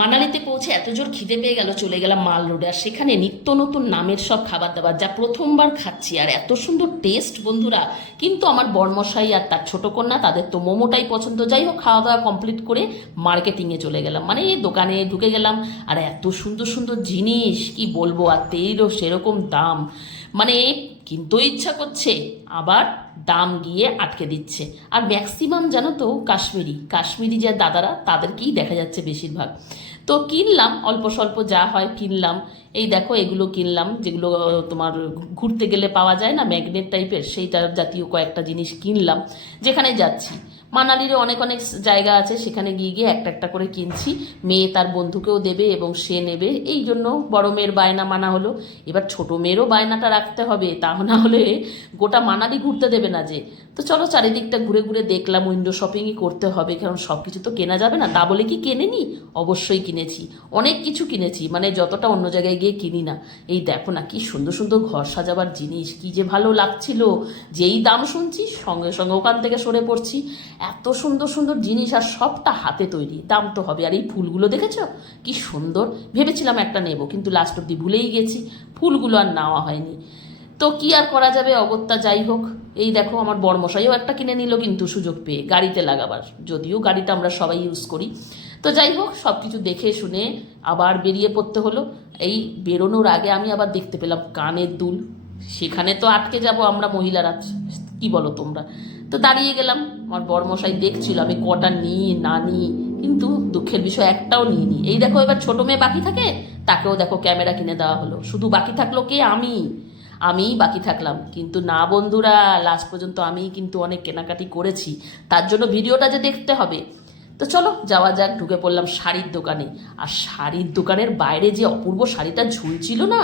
মানালিতে পৌঁছে এত জোর খিদে পেয়ে গেল, চলে গেলাম মাল রোডে। আর সেখানে নিত্য নতুন নামের সব খাবার দাবার, যা প্রথমবার খাচ্ছি, আর এত সুন্দর টেস্ট বন্ধুরা। কিন্তু আমার বড়মশাই আর তার ছোট কন্যা, তাদের তো মোমোটাই পছন্দ। যাই হোক, খাওয়া দাওয়া কমপ্লিট করে মার্কেটিংয়ে চলে গেলাম, মানে দোকানে ঢুকে গেলাম। আর এত সুন্দর সুন্দর জিনিস কি বলবো, আর তেলও সেরকম দাম, মানে কিনতেও ইচ্ছা করছে, আবার দাম গিয়ে আটকে দিচ্ছে। আর ম্যাক্সিমাম জানো তো কাশ্মীরি যে দাদারা, তাদেরকেই দেখা যাচ্ছে বেশিরভাগ। তো কিনলাম অল্প স্বল্প যা হয় কিনলাম। এই দেখো এগুলো কিনলাম, যেগুলো তোমার ঘুরতে গেলে পাওয়া যায় না, ম্যাগনেট টাইপের, সেইটার জাতীয় কয়েকটা জিনিস কিনলাম। যেখানে যাচ্ছি, মানালিরও অনেক অনেক জায়গা আছে, সেখানে গিয়ে গিয়ে একটা একটা করে কিনছি। মেয়ে তার বন্ধুকেও দেবে এবং সে নেবে, এই জন্য বড় মেয়ের বায়না মানা হলো। এবার ছোট মেয়েরও বায়নাটা রাখতে হবে, তা না হলে গোটা মানালি ঘুরতে দেবে না যে। তো চলো চারিদিকটা ঘুরে ঘুরে দেখলাম, উইন্ডো শপিংই করতে হবে, কারণ সব কিছু তো কেনা যাবে না। তা বলে কি কেনেনি, অবশ্যই কিনেছি, অনেক কিছু কিনেছি, মানে যতটা অন্য জায়গায় গিয়ে কিনি না। এই দেখো না কি সুন্দর সুন্দর ঘর সাজাবার জিনিস, কি যে ভালো লাগছিল। যেই দাম শুনছি সঙ্গে সঙ্গে ওখান থেকে সরে পড়ছি। এত সুন্দর সুন্দর জিনিস, আর সবটা হাতে তৈরি, দাম তো হবে। আর এই ফুলগুলো দেখেছ কি সুন্দর, ভেবেছিলাম একটা নেব, কিন্তু লাস্ট অব্দি ভুলেই গেছি, ফুলগুলো আর নেওয়া হয়নি। তো কি আর করা যাবে, অগত্যা। যাই হোক, এই দেখো আমার বড়মশাইও একটা কিনে নিল, কিন্তু সুযোগ পেয়ে গাড়িতে লাগাবার, যদিও গাড়িটা আমরা সবাই ইউজ করি। তো যাই হোক, সব কিছু দেখে শুনে আবার বেরিয়ে পড়তে হলো। এই বেরোনোর আগে আমি আবার দেখতে পেলাম কানের দুল, সেখানে তো আটকে যাব আমরা মহিলারা, কি বলো তোমরা। তো দাঁড়িয়ে গেলাম, আমার বড়মশাই দেখছিল আমি কটা নিই না নিই, কিন্তু দুঃখের বিষয় একটাও নিইনি। এই দেখো এবার ছোট মেয়ে বাকি থাকে, তাকেও দেখো ক্যামেরা কিনে দেওয়া হলো। শুধু বাকি থাকলো কে, আমিই বাকি থাকলাম। কিন্তু না বন্ধুরা, লাস্ট পর্যন্ত আমিই কিন্তু অনেক কেনাকাটি করেছি, তার জন্য ভিডিওটা যে দেখতে হবে। তো চলো যাওয়া যাক, ঢুকে পড়লাম শাড়ির দোকানে। আর শাড়ির দোকানের বাইরে যে অপূর্ব শাড়িটা ঝুলছিল না,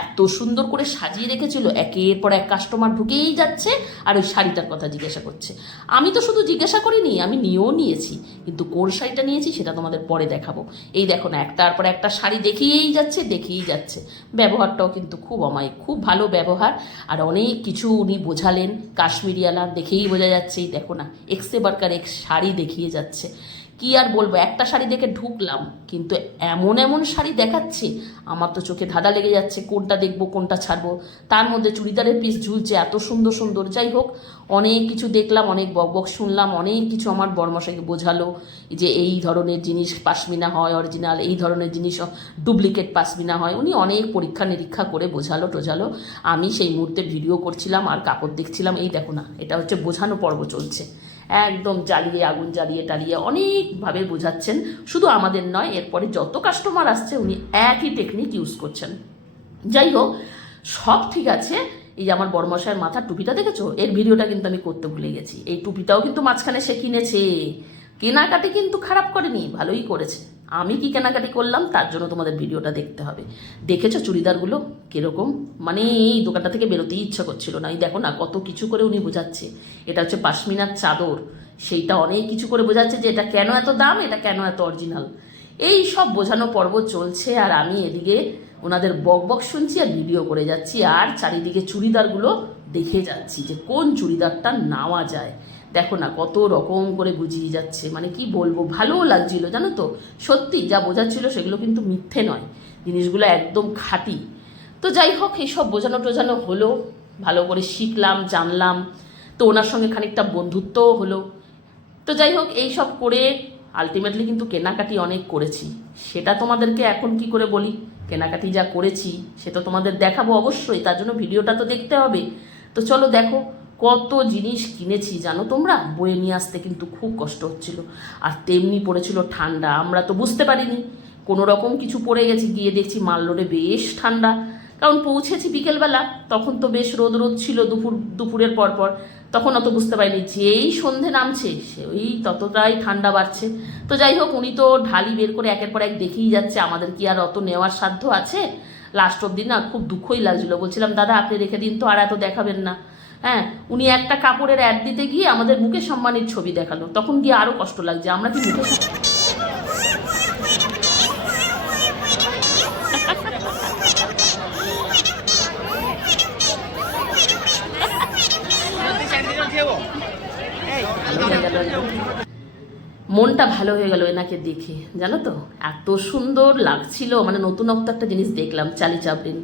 এত সুন্দর করে সাজিয়ে রেখেছিল, একের পর এক কাস্টমার ঢুকেই যাচ্ছে আর ওই শাড়িটার কথা জিজ্ঞাসা করছে। আমি তো শুধু জিজ্ঞাসা করিনি, আমি নিয়েও নিয়েছি, কিন্তু কোন শাড়িটা নিয়েছি সেটা তোমাদের পরে দেখাবো। এই দেখো না, একটার পর একটা শাড়ি দেখিয়েই যাচ্ছে। ব্যবহারটাও কিন্তু খুব অমায়িক, খুব ভালো ব্যবহার। আর অনেক কিছু উনি বোঝালেন, কাশ্মীরিয়ালা দেখেই বোঝা যাচ্ছে। এই দেখো না, এক্সে বারকার এক্স শাড়ি দেখিয়ে যাচ্ছে। কি আর বলবো, একটা শাড়ি দেখে ঢুকলাম, কিন্তু এমন এমন শাড়ি দেখাচ্ছে, আমার তো চোখে ধাঁধা লেগে যাচ্ছে, কোনটা দেখবো কোনটা ছাড়বো। তার মধ্যে চুড়িদারের পিস ঝুলছে এত সুন্দর সুন্দর। যাই হোক, অনেক কিছু দেখলাম, অনেক বকবক শুনলাম, অনেক কিছু আমার বড়মশাইকে বোঝালো যে এই ধরনের জিনিস পাশমিনা হয় অরিজিনাল, এই ধরনের জিনিস ডুপ্লিকেট পাশমিনা হয়। উনি অনেক পরীক্ষা নিরীক্ষা করে বোঝালো টোঝালো। আমি সেই মুহূর্তে ভিডিও করছিলাম আর কাপড় দেখছিলাম। এই দেখো না, এটা হচ্ছে বোঝানো পর্ব চলছে, একদম জ্বালিয়ে আগুন জ্বালিয়ে টালিয়ে অনেকভাবে বোঝাচ্ছেন। শুধু আমাদের নয়, এরপরে যত কাস্টমার আসছে উনি একই টেকনিক ইউজ করছেন। যাই হোক, সব ঠিক আছে। এই যে আমার বড়মশাইয়ের মাথার টুপিটা দেখেছো, এর ভিডিওটা কিন্তু আমি করতে ভুলে গেছি। এই টুপিটাও কিন্তু মাঝখানে সে কিনেছে, কেনাকাটি কিন্তু খারাপ করেনি, ভালোই করেছে। আমি কি কেনাকাটি করলাম তার জন্য তোমাদের ভিডিওটা দেখতে হবে। দেখেছো চুড়িদারগুলো কীরকম, মানে এই দোকানটা থেকে বেরোতেই ইচ্ছা করছিল না। এই দেখো না কত কিছু করে উনি বোঝাচ্ছে। এটা হচ্ছে পাশমিনার চাদর, সেইটা অনেক কিছু করে বোঝাচ্ছে যে এটা কেন এত দাম, এটা কেন এত অরিজিনাল। এই সব বোঝানো পর্ব চলছে, আর আমি এদিকে ওনাদের বক শুনছি আর ভিডিও করে যাচ্ছি, আর চারিদিকে চুড়িদারগুলো দেখে যাচ্ছি যে কোন চুড়িদারটা নেওয়া যায়। দেখো না কত রকম করে বুঝিয়ে যাচ্ছে, মানে কি বলবো, ভালোও লাগছিল জানো তো। সত্যি যা বোঝাচ্ছিল সেগুলো কিন্তু মিথ্যে নয়, জিনিসগুলো একদম খাঁটি। তো যাই হোক, এইসব বোঝানো হলো, ভালো করে শিখলাম জানলাম। তো ওনার সঙ্গে খানিকটা বন্ধুত্বও হলো। তো যাই হোক, এইসব করে আলটিমেটলি কিন্তু কেনাকাটি অনেক করেছি, সেটা তোমাদেরকে এখন কি করে বলি। কেনাকাটি যা করেছি সে তো তোমাদের দেখাবো অবশ্যই, তার জন্য ভিডিওটা তো দেখতে হবে। তো চলো দেখো কত জিনিস কিনেছি জানো তোমরা, বয়ে নিয়ে আসতে কিন্তু খুব কষ্ট হচ্ছিল। আর তেমনি পড়েছিল ঠান্ডা, আমরা তো বুঝতে পারিনি, কোনো রকম কিছু পড়ে গেছি, গিয়ে দেখছি মাল রোডে বেশ ঠান্ডা। কারণ পৌঁছেছি বিকেলবেলা, তখন তো বেশ রোদ ছিল দুপুরের পর, তখন অত বুঝতে পারিনি। যেই সন্ধে নামছে সেই ততটাই ঠান্ডা বাড়ছে। তো যাই হোক, উনি তো ঢালি বের করে একের পর এক দেখেই যাচ্ছে, আমাদের কি আর অত নেওয়ার সাধ্য আছে। লাস্ট অব্দি না খুব দুঃখই লাগছিল, বলছিলাম দাদা আপনি রেখে দিন তো, আর এত দেখাবেন না। হ্যাঁ, উনি একটা কাপড়ের অ্যাড দিতে গিয়ে আমাদের মুকেশ আম্বানির ছবি দেখালো, তখন গিয়ে আরও কষ্ট লাগছে। আমরা কি মুকেশ ভালো হয়ে গেল একদম। মনটা ভালো হয়ে গেল এনাকে দেখে, জানো তো এত সুন্দর লাগছিল, মানে নতুনত্ব একটা জিনিস দেখলাম চালি চাপড়িন।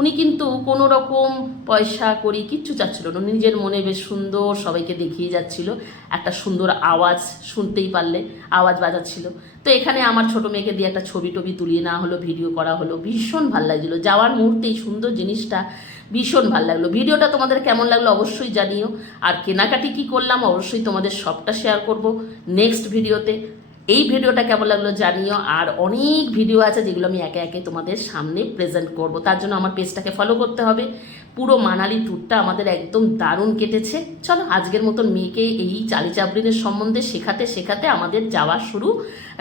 উনি কিন্তু কোনো রকম পয়সা করি কিচ্ছু চাচ্ছিল না, নিজের মনে বেশ সুন্দর সবাইকে দেখিয়ে যাচ্ছিল। একটা সুন্দর আওয়াজ শুনতেই পারলে, আওয়াজ বাজাচ্ছিল। তো এখানে আমার ছোট মেয়েকে দিয়ে একটা ছবি টবি তুলিয়ে নেওয়া হলো, ভিডিও করা হলো, ভীষণ ভালো লাগছিলো। যাওয়ার মুহূর্তে এই সুন্দর জিনিসটা ভীষণ ভালো লাগলো। ভিডিওটা তোমাদের কেমন লাগলো অবশ্যই জানিও। আর কেনাকাটি কি করলাম অবশ্যই তোমাদের সবটা শেয়ার করব নেক্সট ভিডিওতে। এই ভিডিওটা কেমন লাগলো জানিও। আর অনেক ভিডিও আছে যেগুলো আমি একে একে তোমাদের সামনে প্রেজেন্ট করব, তার জন্য আমার পেজটাকে ফলো করতে হবে। পুরো মানালি ট্যুরটা আমাদের একদম দারুণ কেটেছে। চলো আজকের মতন মেয়েকে এই চালি চাপড়িনের সম্বন্ধে শেখাতে শেখাতে আমাদের যাওয়া শুরু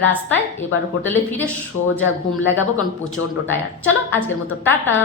রাস্তায়। এবার হোটেলে ফিরে সোজা ঘুম লাগাবো, কারণ প্রচণ্ড টায়ার্ড। চলো আজকের মতো টাটা।